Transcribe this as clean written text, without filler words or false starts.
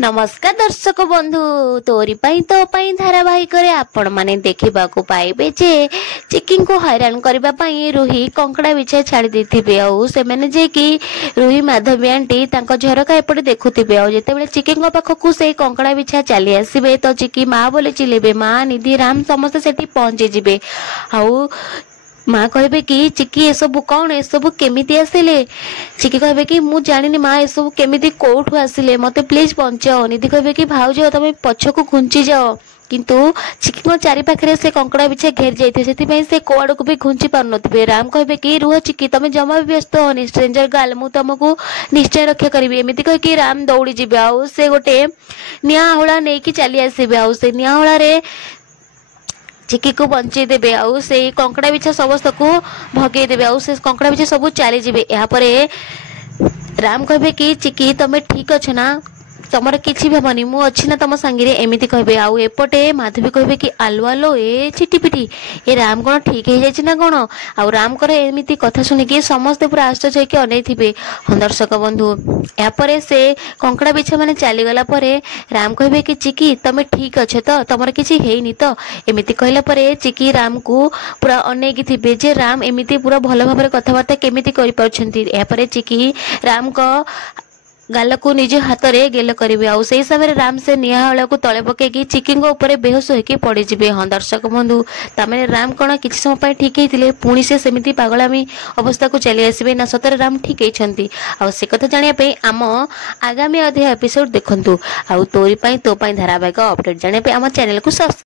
नमस्कार दर्शक बंधु तोरी पाई तो पाई धारावाहिक आपण माने देखा पाइबे जे चिकी को हैरान करने रुही कंकड़ा बिछा छाड़ी देथिबे आउ से माने जे कि रुही माधवी आंटी तांको झरका एपटे देखुथिबे आउ जेतेबेले चिकी पाखकु से कंकड़ा बिछा चली आसीबे तो चिकी माँ बोले चिलेबे माँ निधि राम समस्त सेठी पहुंची जिबे आउ माँ कहे कि चिकी ए सब कौन ए सब केमिति आसिले चिकी कहे कि मु जानिनी माँ ए सब केमिति कोठु आसिले मते प्लीज बंचाओ निधि कहे कि भाउज तमे पछकु घुंची जाओ किंतु चिकी चारि पाखरे से कंकड़ा बिछा घेर जाइथे सेति से कोआड़ को भी घुंची पार नथिबे राम कहे कि रुह चिकी तमे जमा भी व्यस्त होनी स्ट्रेंजर गाल मु तुमको निश्चय रक्षा करिबी एमिति कहे कि राम दौड़ी जिबे आउ से गोटे निया होला नेकी चली आसीबे आउ से निया होला रे चिकी को बंचे देबे आउ से कंकड़ा बिछा समस्त को भगे देबे आउ से कंकड़ा बिछा सब चली जिबे या परे राम कहे कि चिकी तमे ठीक अछ ना तमर किछि भेबनी मु अछि ना तम संगे एमिति कहबे आउ एपटे माधवी कहबे कि आलो आलो ए चिटीपिटी ए राम कोन ठीक हे जाय ना कोन आउ राम करे एमिति कथा सुनि कि समस्त पूरा आश्चर्य होके अनैथिबे दर्शक बंधु या परे से कंकड़ा बिछा माने चली गला परे राम कहबे कि चिकी तमे ठीक अछ तो तमर किछि हेइनी तो एमिति कहला परे चिकी राम को पूरा अनेकी थिबे जे राम एमिति पूरा भलो भाबरे कथाबार्ता केमिति करि पाउछंती या परे चिकी राम को गाल को निज हाथ में गेल करेंगे आउ से समय राम से निहाड़ा को तले पकईकि चिकी ऊपर बेहोश होकर पड़े हाँ दर्शक बंधु तमें राम कौन किसी समय ठीक होते पुणी से सेमती पागलामी अवस्था को चली आसवे ना सतरे राम ठीक होती आउ से कथा जानापी आम आगामी अध्याय एपिसोड देखु आउ तोरी पाई तो पाई धारावाहिक अपडेट जानापी आम चैनल को सब्सक्राइब